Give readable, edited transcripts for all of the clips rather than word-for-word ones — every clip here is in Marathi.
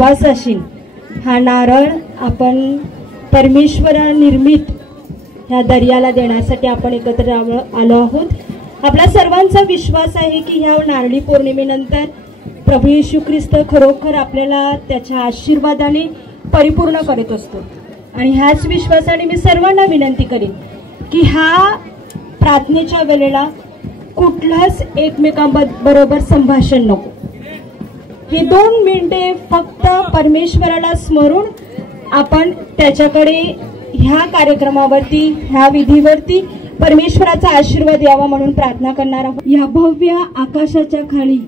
विश्वासाशी हा नारळ आपण परमेश्वर निर्मित ह्या दर्याला देण्यासाठी आपण एकत्र आलो आहोत। आपला सर्वांचा विश्वास आहे की ह्या नारळी पौर्णिमेनंतर प्रभू येशू ख्रिस्त खरोखर आपल्याला त्याच्या आशीर्वादाने परिपूर्ण करत असतो। आणि ह्याच विश्वासाने मी सर्वांना विनंती करेन की ह्या प्रार्थनेच्या वेळेला कुठलाच एकमेकांबरोबर संभाषण नको। हे 2 मिनिटे फक्त परमेश्वराला स्मरून आपण त्याच्याकडे ह्या कार्यक्रमावरती ह्या विधीवरती परमेश्वराचा आशीर्वाद यावा म्हणून प्रार्थना करणार आहोत। या भव्य आकाशाच्या खाली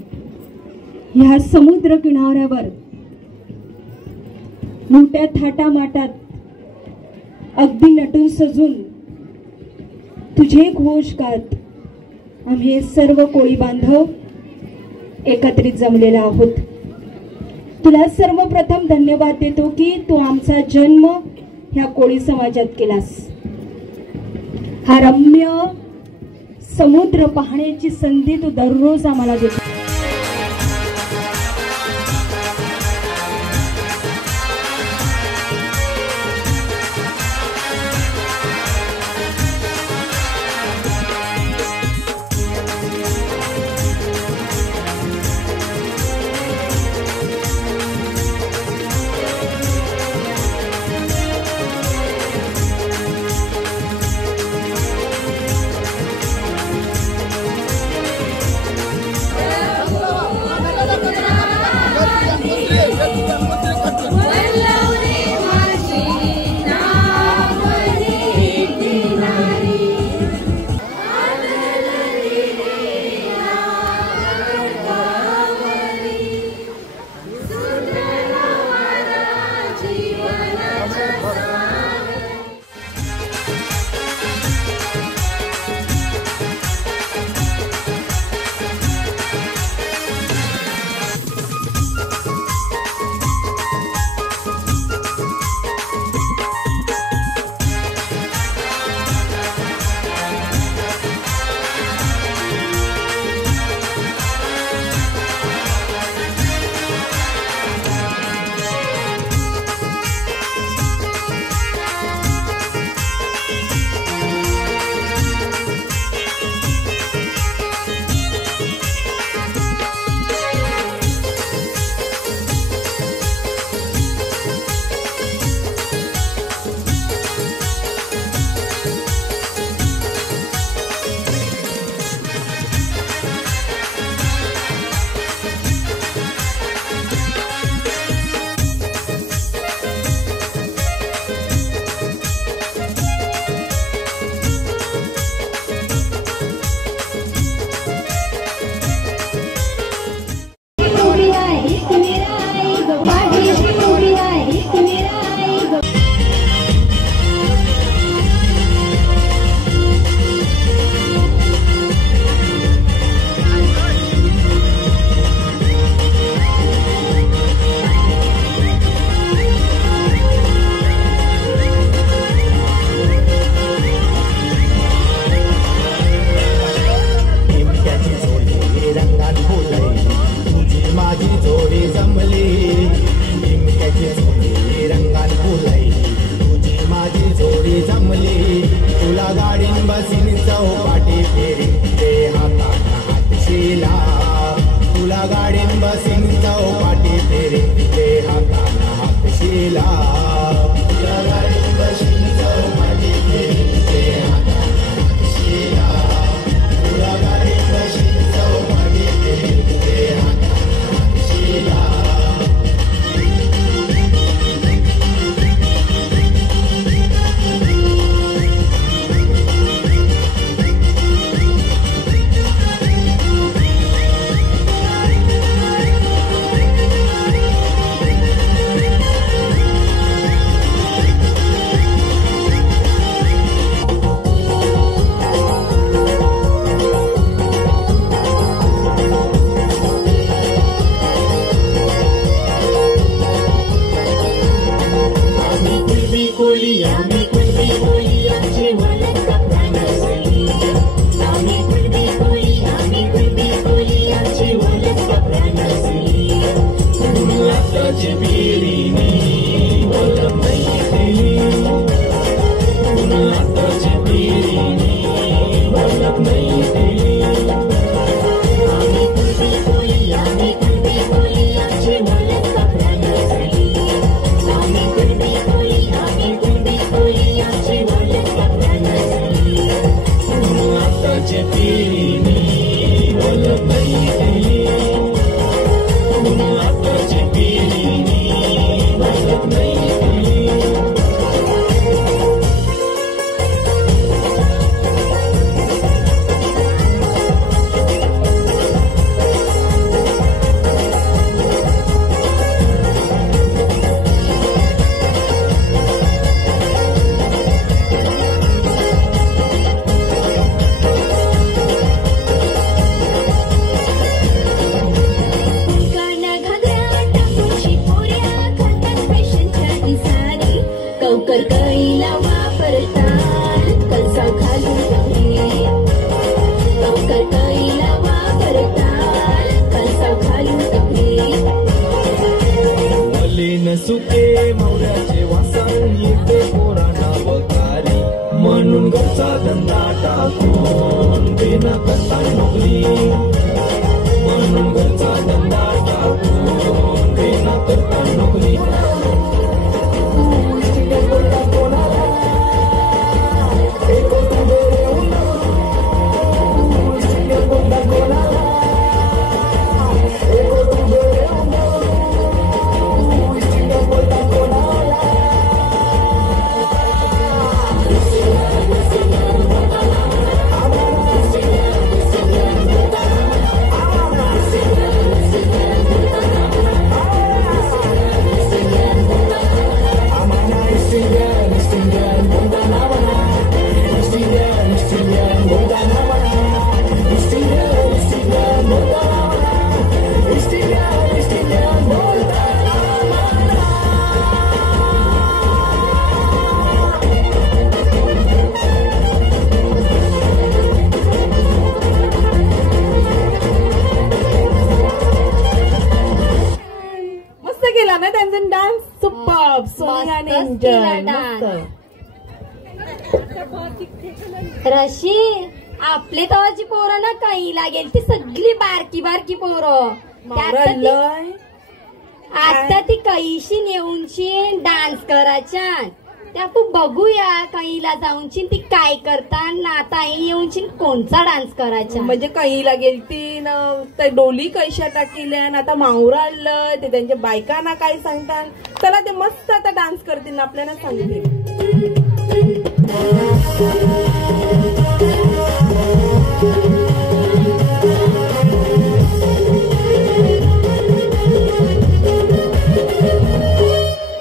ह्या समुद्र किनाऱ्यावर मोठ्या थाटामाटात अगदी नटून सजून तुझे घोष गात आम्ही सर्व कोळी बांधव एकत्रित जमलेले आहोत। तुला सर्वप्रथम धन्यवाद देतो की तू आमचा जन्म ह्या कोळी समाजात केलास। हा रम्य समुद्र पाहण्याची संधी तू दररोज आम्हाला देतो। सुके मौऱ्याचे वासन येते पोरांना बकारी म्हणून घरचा धंदा टाकून बिना करता नोकरी म्हणून घरचा धंदा टाकून बिना करता नोकरी रशी आपले तवाची पोरं ना काही लागेल ती सगळी बारकी बारकी पोरं आता ती कैशी नेऊनशी डान्स करायच्या त्या तू बघूया कैला जाऊनची ती काय करता आता येऊनची कोणचा डान्स करायचा म्हणजे कैला गेलती ना ते डोली कैशा टाकिल्या आता माहुरा आणलं ते त्यांच्या बायकांना काय सांगतात त्याला ते मस्त आता डान्स करतील ना आपल्याला सांगतील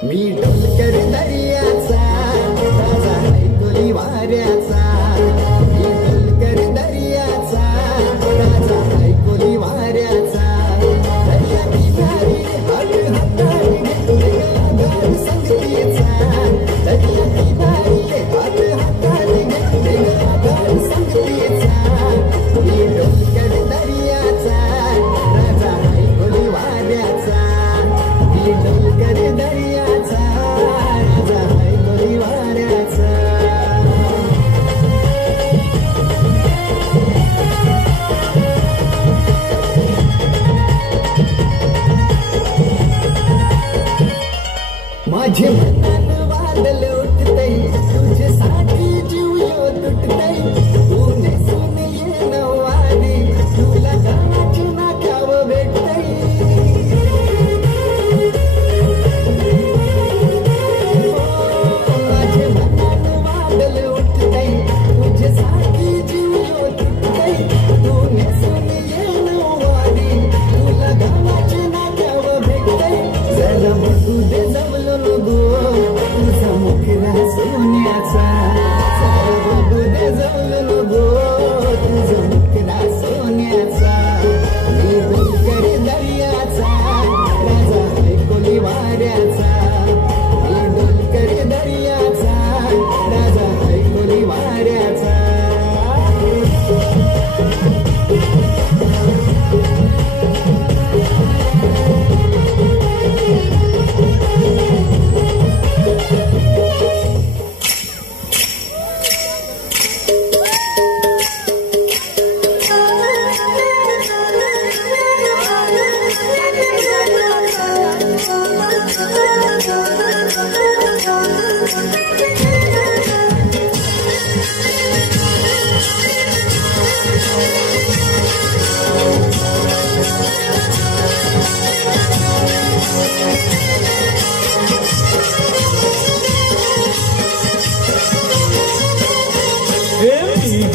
मी डोलकर दर्याचा राजा ऐकली वाऱ्याचा मी डोलकर दर्याचा राजा ऐकली वाऱ्याचा दर्या किनारी हात हाताने घेतले आधार संगतीचा दर्या किनारी हात हाताने घेतले आधार संगतीचा मी डोलकर दर्याचा राजा ऐकली वाऱ्याचा मी डोलकर दर्याचा माझे मनात वादळ उठतय तुझ्यासाठी जीव यो तुटतय ऊने सुने ये नवारी तुला गावाची नाकाव भेटतय माझे मनात वादळ उठतय तुझ्यासाठी जीव यो तुटतय ऊने सुने ये नवारी तुला गावाची नाकाव भेटतय जरा बघू दे तुझा मुखरा सोन्याचा बघू दे जवळ गो तुझा मुखरा सोन्याचा मी डोलकर दर्याचा राजा ऐकली वाऱ्याचा मी डोलकर दर्याचा राजा ऐकली वाऱ्याचा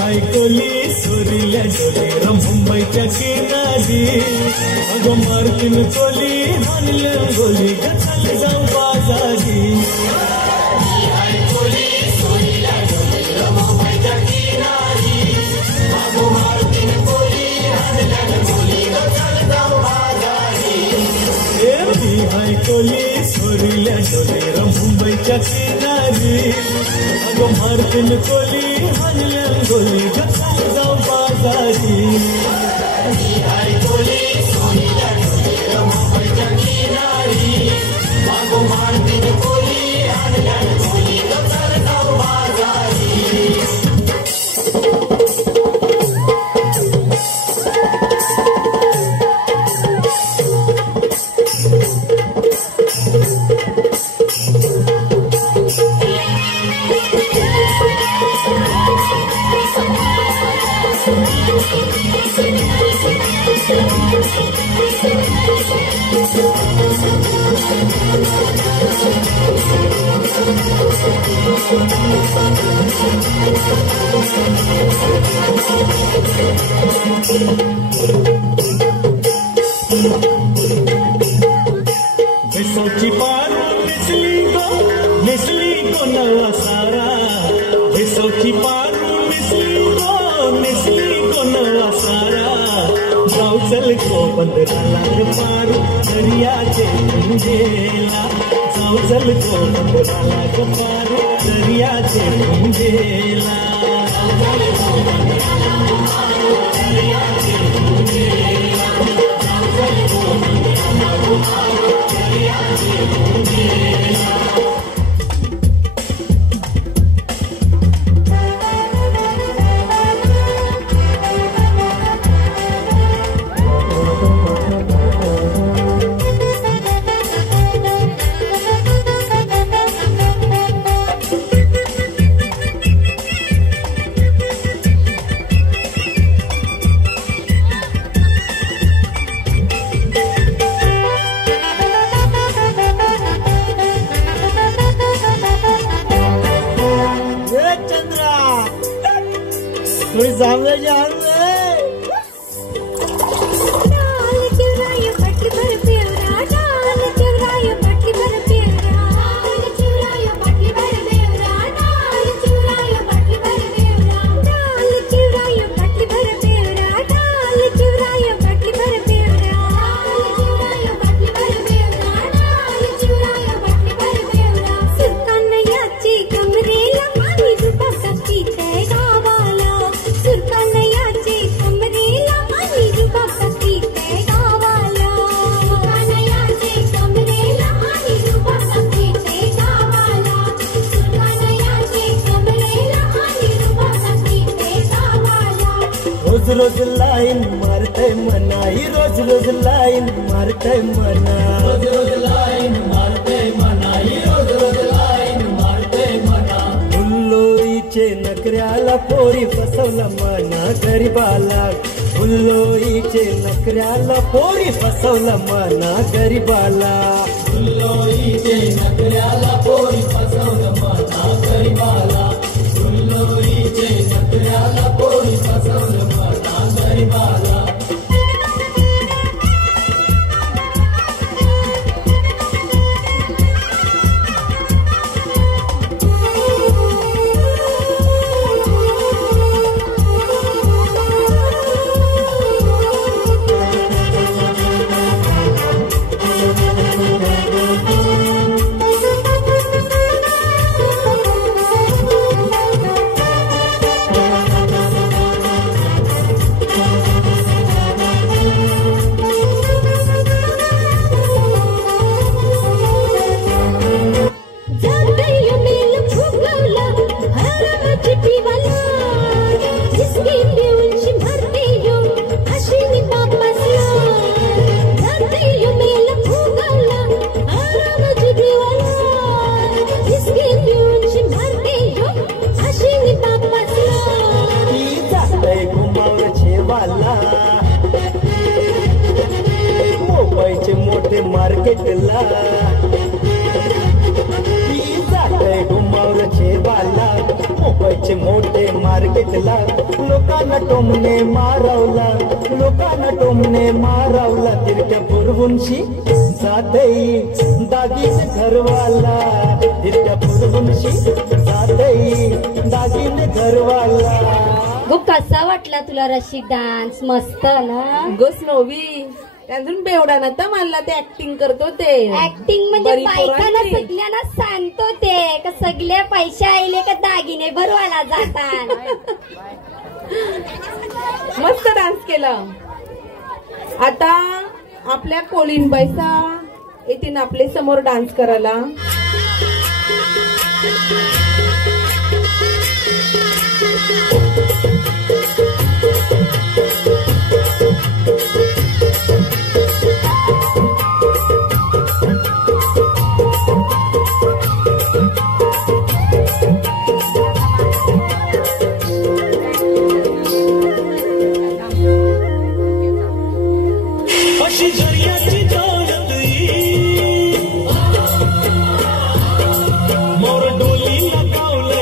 ऐकली सोरील्या डोलेर मुंबईच्या किनारी अगं मारतीन कोली हानल्या गोली गचाल जाऊ बाजारी ऐकली सोरील्या डोलेर मुंबईच्या किनारी अगं मारतीन कोली हानल्या गोली गचाल जाऊ बाजारी ऐकली सोरील्या डोलेर मुंबईच्या किनारी अगं मारतीन कोली हानल्या गोली गचाल जाऊ बाजारी ऐकली सोरील्या डोलेर मुंबईच्या किनारी अगं भेसवची पारू मिसली गो नवा सारा भेसवची पारू मिसली गो नवा सारा जाऊ चल को बंदराला पारू दरियाचे गुंजेला जाऊ चल को बंदराला पारू दरियाचे गुंजेला रोज लाईन मारतय मना ही रोज लाईन मारतय मना रोज लाईन मारतय मना ही रोज लाईन मारतय मना हुल्लोईचे नकऱ्याला पोरी फसवला मना गरीबाला हुल्लोईचे नकऱ्याला पोरी फसवला मना गरीबाला हुल्लोईचे नकऱ्याला पोरी फसवला मना गरीबाला हुल्लोईचे नकऱ्याला पोरी फसवला मना गरीबाला मुंबईचे मोठे मार्केटला जातय घुमावरचे बाला मुंबईचे मोठे मार्केटला लोकांना टोमने मारवला तिरक्या पुरवूनशी जातई दागीने घरवाला तिरक्या पुरवूनशी जातई दागीने घरवाला. गो कसा वाटला तुला रशी डान्स? मस्त ना गो स्नोवी. अजून बेवडा ना तर मला ते ऍक्टिंग करतो ते. ऍक्टिंग म्हणजे बायकांना सगळ्यांना सांगतो ते का सगळे पैसे आले का दागिने भरवायला जातात. मस्त डान्स केला. आता आपल्या कोळींबाईचा येते ना आपल्या समोर डान्स करायला. अशी झरियाची दौलत मोर डोलीला कावलं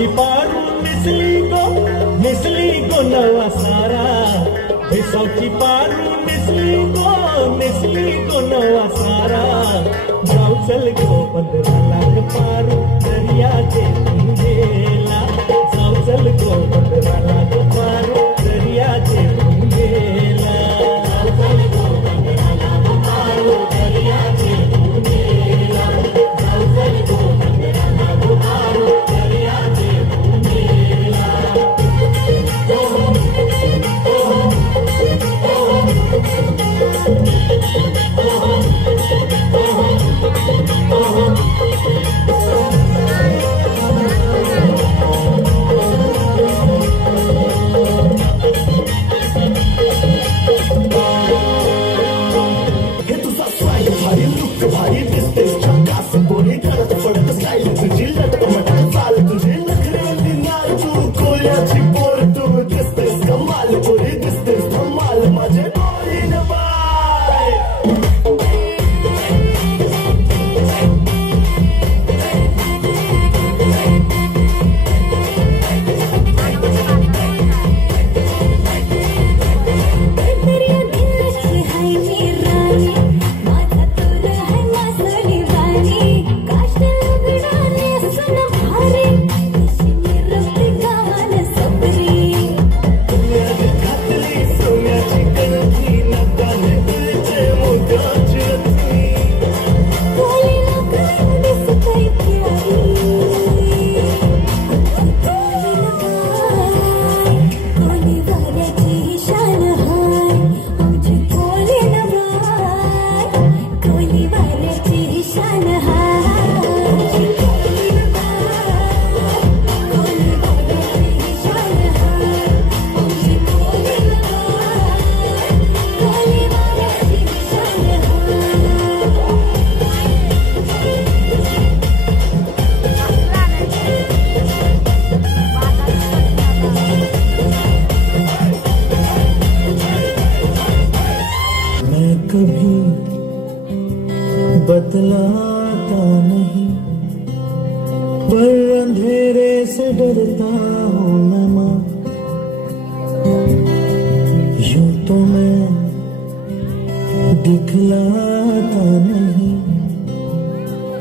भिसोची पारू निसली गो नवा सारा भिसोची पारू निसली गो नवा सारा जाऊ चल गो 15 लाख पारू दरिया के गेला जाऊ चल गो 15 लाख पारू दरिया के गेला जाऊ चल गो 15 लाख पारू दरिया के गेला जाऊ चल गो 15 लाख पारू दरिया के गेला बतलाता नहीं पर अंधेरे से डरता हूँ मैं माँ यूं तो मैं दिखलाता नहीं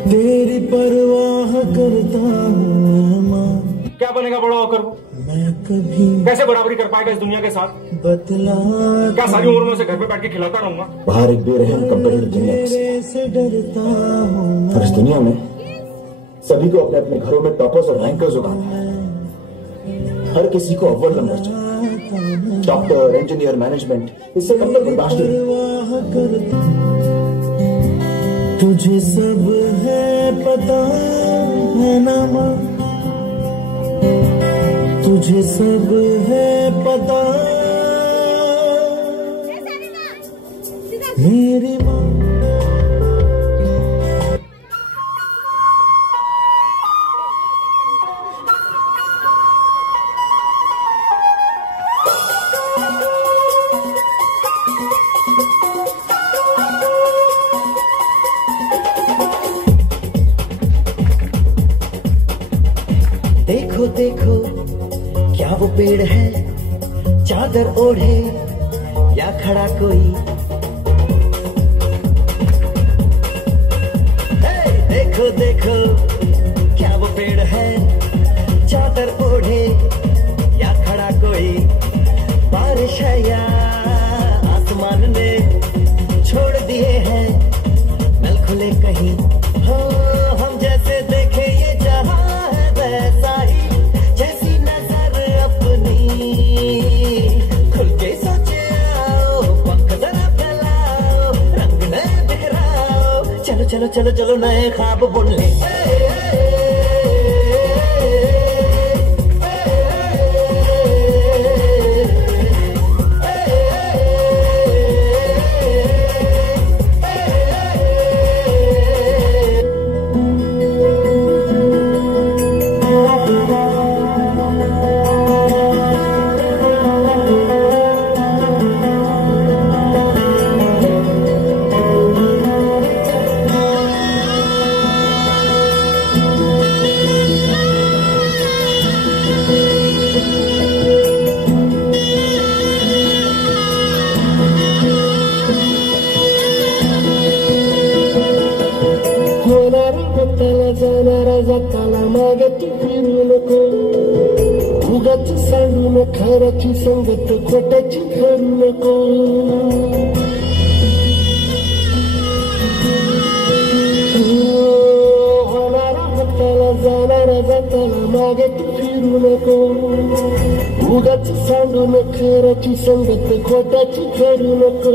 तेरी परवाह करता हूँ मैं माँ। क्या बनेगा बड़ा होकर वो? मैं कभी कैसे बराबरी कर पाएगा इस दुनिया के साथ? बतला क्या सारी उम्र में उसे घर पे बैठ के खिलाता रहूंगा? बाहर एक बेरहम कंपेटिटिव दुनिया से डरता हूँ और इस दुनिया में सभी को अपने अपने घरों में टॉपर्स और रैंकर्स उगाना है। हर किसी को अव्वल नंबर चाहिए, डॉक्टर, इंजीनियर, मैनेजमेंट, इससे कम तक बर्दाश्त नहीं। तुझे सब है पता है ना माँ, तुझे सब है पता मेरी माँ। देखो देखो क्या वो पेड़ है, चादर ओढ़े या खड़ा कोई। देखो देखो क्या वो पेड़ है, चादर ओढ़े या खड़ा कोई। बारिश है या आसमान ने छोड़ दिए हैं नल खुले कहीं। हो हम जैसे देखे ये जहां है वैसा ही, जैसी नजर अपनी खुल के सोचे आओ, पंख जरा फैलाओ, रंग नए बिखराओ। चलो चलो चलो चलो नए ख्वाब बुन ले। खऱ्याची संगत खोट्याची करू नको. होणारा हाताला जाणारा जाताना मागे फिरू नको. उगाच सांडून खऱ्याची संगत खोट्याची करू नको.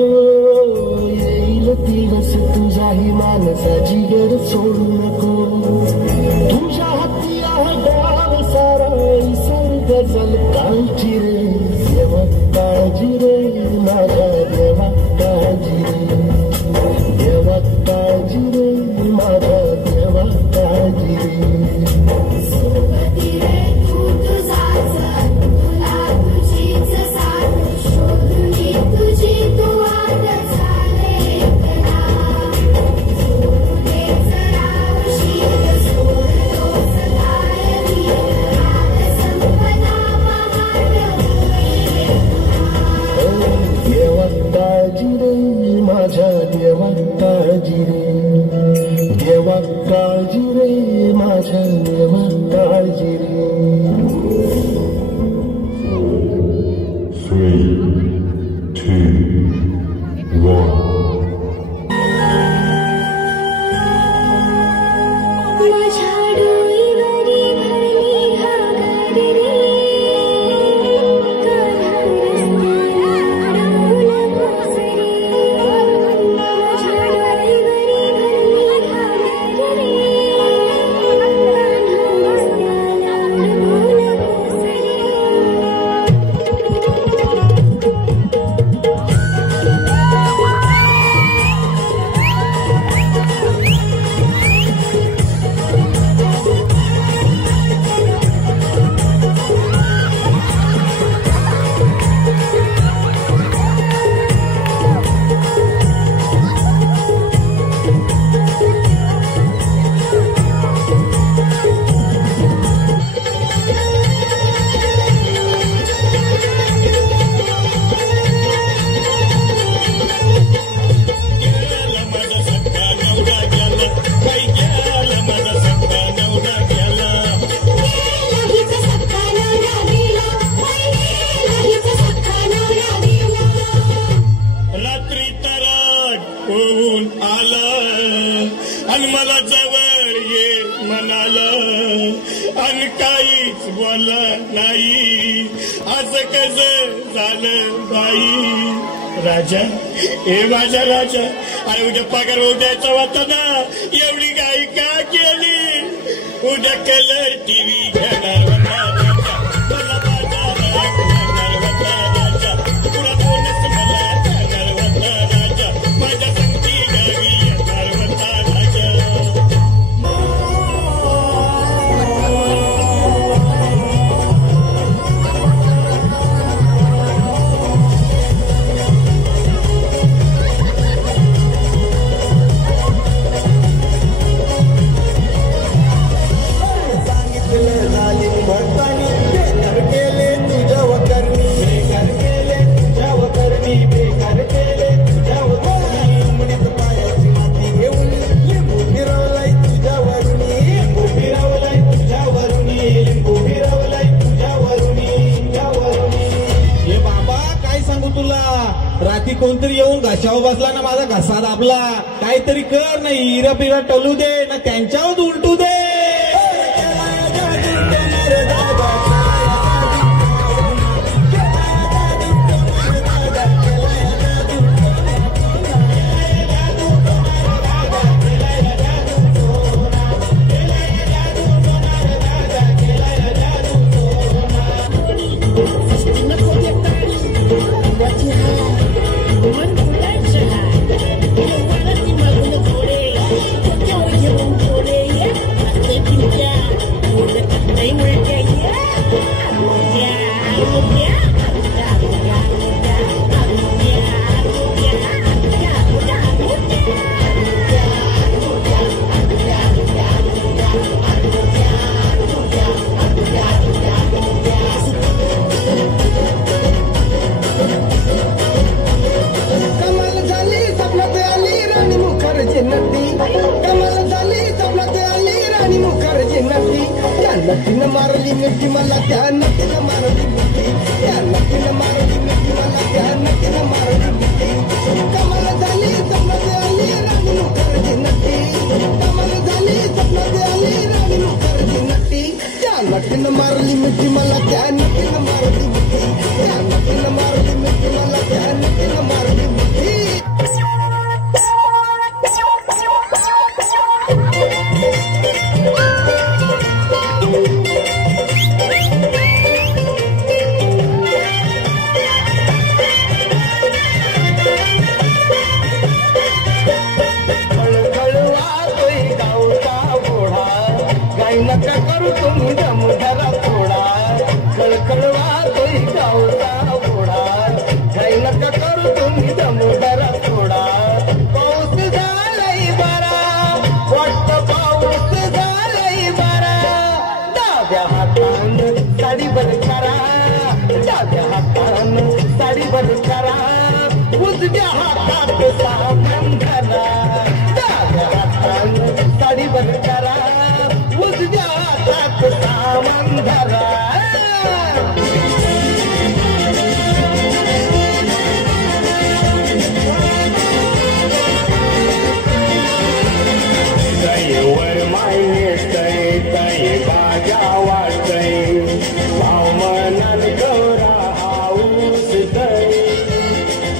येईल दिवस तुझ्याही माणसाची गड सोडू नको. तुझ्या हाती आहे डाव सारा सर्ग जल काळजी रे देवा काळजी रे माझ्या देवा काळजी रे देवा काळजी रे माझ्या देवा काळजी रे. माझ्या देवा काळजी रे देवा काळजी रे माझ्या देवा काळजी रे. 3, 2, 1. राजा हे माझा राजा अरे उद्या पगार उद्याचा होता ना एवढी घाई का केली. उद्या कलर टीव्ही घेणार होता मला बाजारात घेणार होता राजा. तुला बोनस मला देणार होता राजा. माझ्या संगती गावी येणार होता राजा. कोणतरी येऊन घशावर बसला ना माझा घसा दाबला. काहीतरी कर ना हिरा पिरा टलू दे ना त्यांच्यावर उलटू दे. मिठी मला त्या नक्कीनं मारली मिठी त्या नक्कीनं मारली मिठी मला त्या नक्कीनं मारली मिठी कमाल झाली स्वप्नात आली राणी मुखर्जी नटी कमाल झाली स्वप्नात आली राणी मुखर्जी नटी त्या नक्कीनं मारली मिठी मला त्या नक्कीनं मारली मिठी त्या नक्कीनं मारली मिठी मला त्या नक्कीनं मारली मिठी नका करू तुम्ही दमधरा थोडा खळखळवा तोही गावचा घोडा काही नका करू तुम्ही दमधरा थोडा पाऊस झालाय बरा वाटत पाऊस झालाय बरा डाव्या हातान साडी बर करा डाव्या हातान साडी बर करा उजव्या हातात सामान धरा डाव्या हातान साडी बर करा उजव्या हातात सामान धरा वर मायनेतय तय बाजा वाटतय भावमनान गौरा हाऊस तय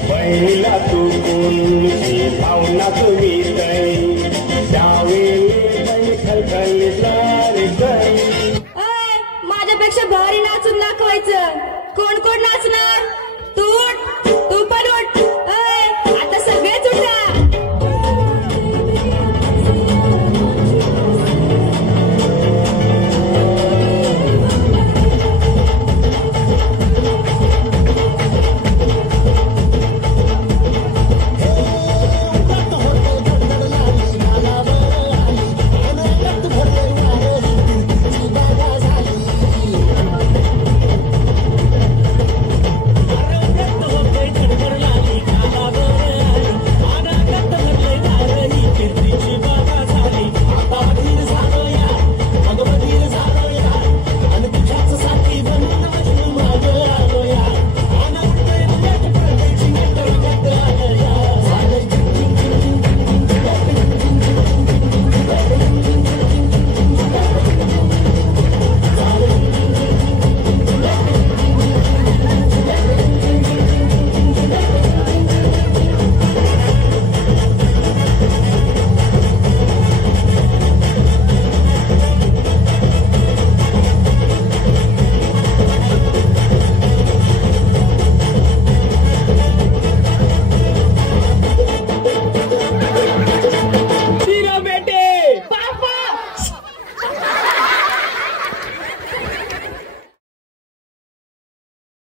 बहिणीला तू कोणती भावना तुम्हीतय त्यावेळी माझ्यापेक्षा भारी नाचून दाखवायचं कोण कोण नाचणार तू